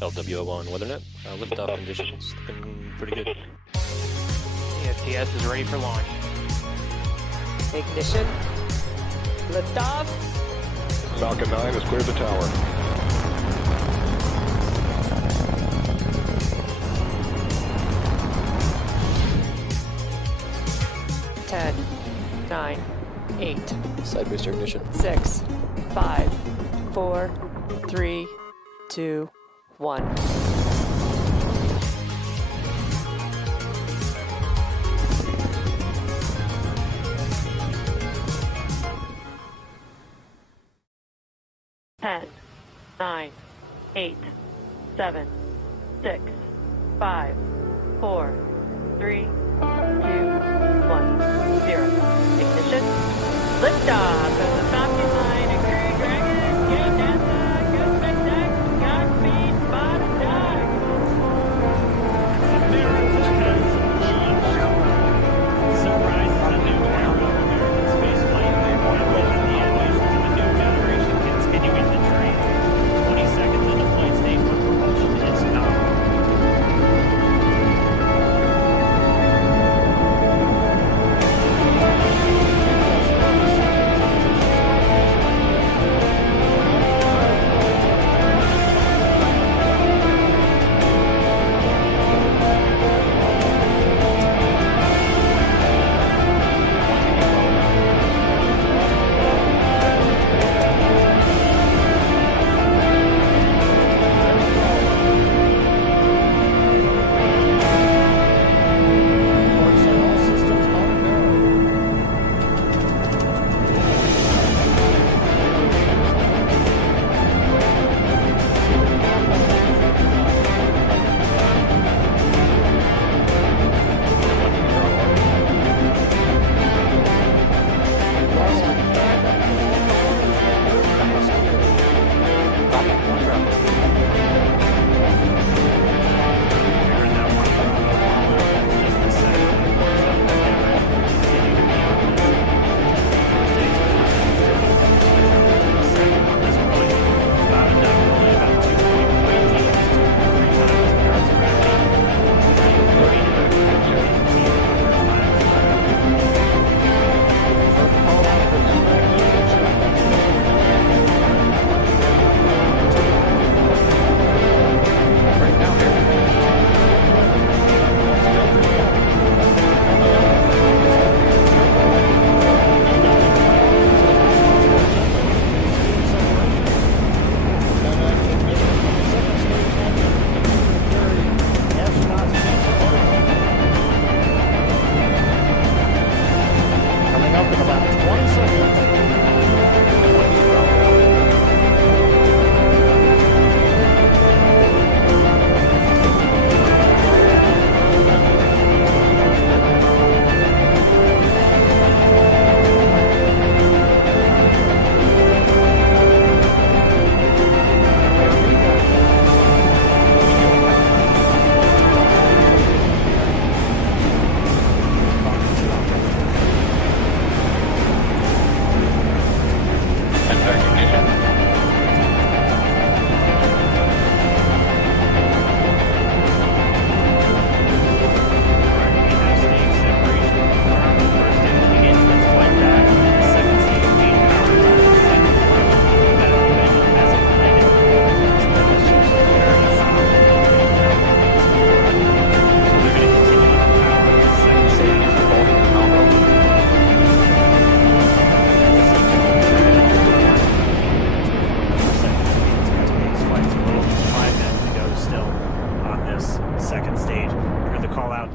LWO1 WeatherNet. Liftoff conditions looking pretty good. ESTS is ready for launch. Ignition. Liftoff. Falcon 9 has cleared the tower. Ten, 9, 8, Side booster ignition. 6, 5, 4, 3, 2, 1. Ten, 9, 8, 7, 6, 5, 4, 3, 2, 1, 0. Ignition. Liftoff of the Falcon 9 and Crew Dragon. Go NASA, go SpaceX, Godspeed, bottom dog. America has launched. Sunrise is a new era of American spaceflight, and with the ambitions of a new generation continuing to train. 20 seconds into flight stage with propulsion is nominal.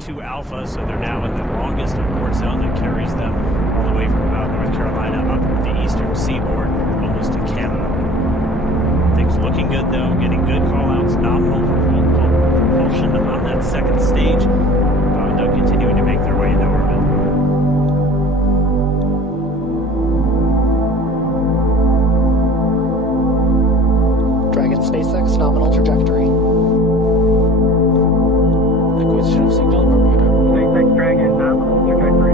To Alpha, so they're now in the longest abort zone that carries them all the way from about North Carolina up the eastern seaboard, almost to Canada. Things looking good though, getting good call-outs, nominal propulsion on that second stage. Bob and Doug continuing to make their way into orbit. Dragon SpaceX nominal trajectory. Acquisition of signal in Bermuda. SpaceX Dragon nominal trajectory.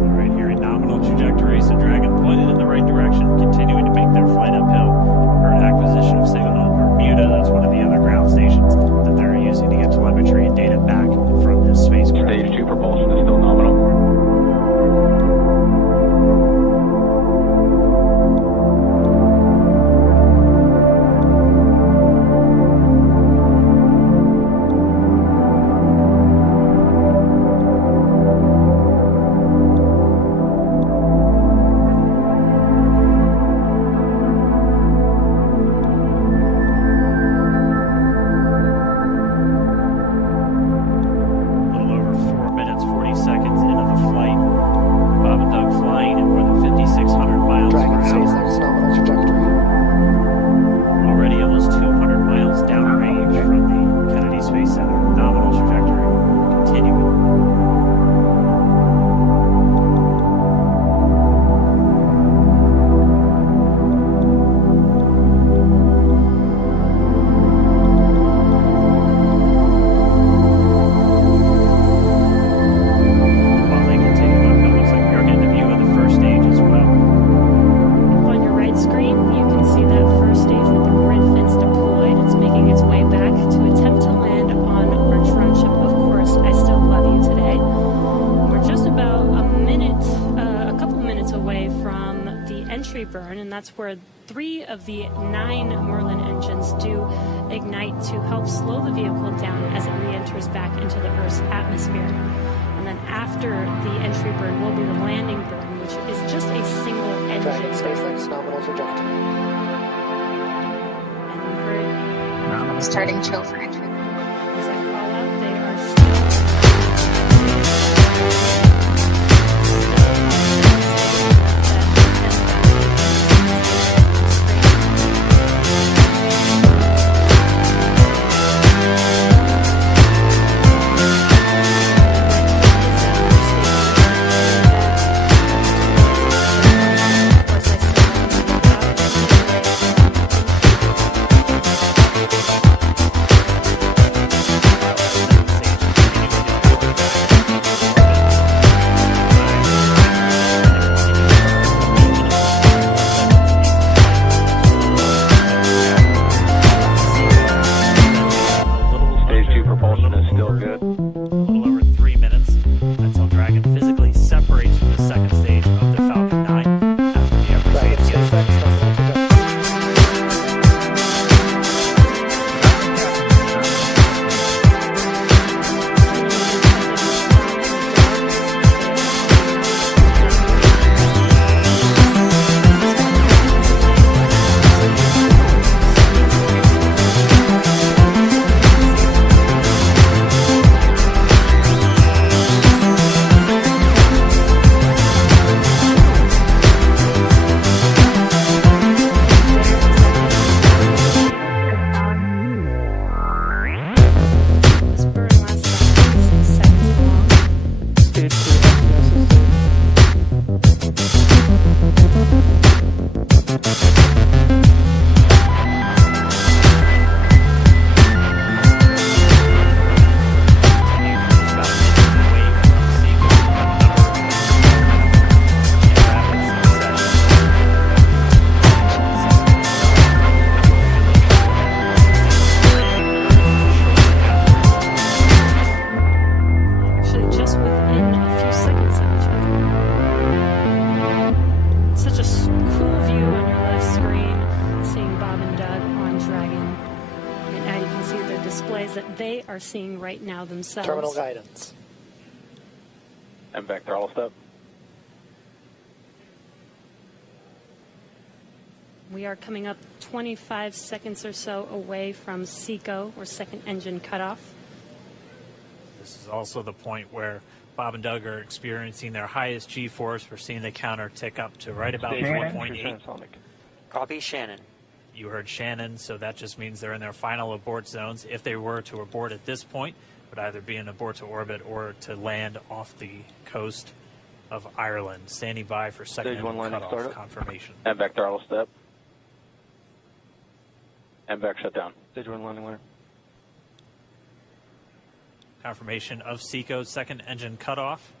All right, here in nominal trajectory, so Dragon pointed in the right direction, continuing to make their flight up entry burn, and that's where 3 of the 9 Merlin engines do ignite to help slow the vehicle down as it re-enters back into the Earth's atmosphere. And then after the entry burn will be the landing burn, which is just a single engine. Dragon SpaceX nominal trajectory. And you heard Starting chill for entry. as I call out, they are seeing right now themselves. Terminal guidance. MVAC throttle step. We are coming up 25 seconds or so away from SECO, or second engine cutoff. This is also the point where Bob and Doug are experiencing their highest G-force. We're seeing the counter tick up to right about 1.8. Copy, Shannon. You heard Shannon, so that just means they're in their final abort zones. If they were to abort at this point, it would either be an abort to orbit or to land off the coast of Ireland. Standing by for second Stage 1 landing cutoff startup. confirmation. MVAC throttle step. MVAC shut down. Stage 1 landing winner. Confirmation of SECO's second engine cutoff.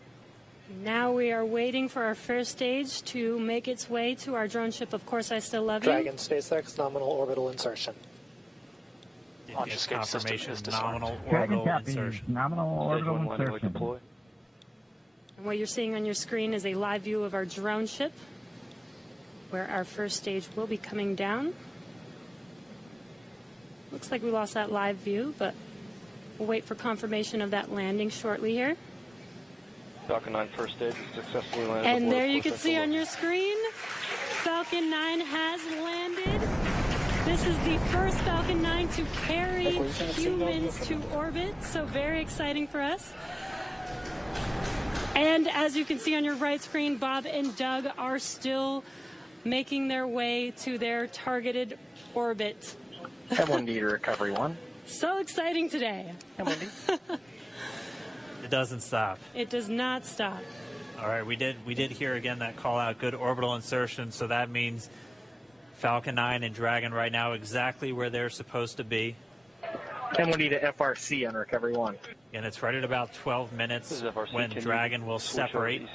Now we are waiting for our first stage to make its way to our drone ship. Of course, I still love you. Dragon SpaceX nominal orbital insertion. Get confirmation nominal orbital insertion. Nominal orbital insertion. And what you're seeing on your screen is a live view of our drone ship, where our first stage will be coming down. Looks like we lost that live view, but we'll wait for confirmation of that landing shortly here. Falcon 9 first stage is successfully landed. And there you can see on your screen, Falcon 9 has landed. This is the first Falcon 9 to carry humans to orbit, so very exciting for us. And as you can see on your right screen, Bob and Doug are still making their way to their targeted orbit. M1D to recovery 1. So exciting today. M1D. It doesn't stop. It does not stop. All right, we did hear again that call out, good orbital insertion, so that means Falcon 9 and Dragon right now exactly where they're supposed to be. M1D to FRC on recovery 1. And it's right at about 12 minutes when Dragon will separate.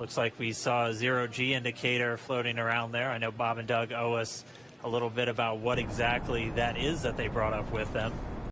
Looks like we saw a 0G indicator floating around there. I know Bob and Doug owe us a little bit about what exactly that is that they brought up with them.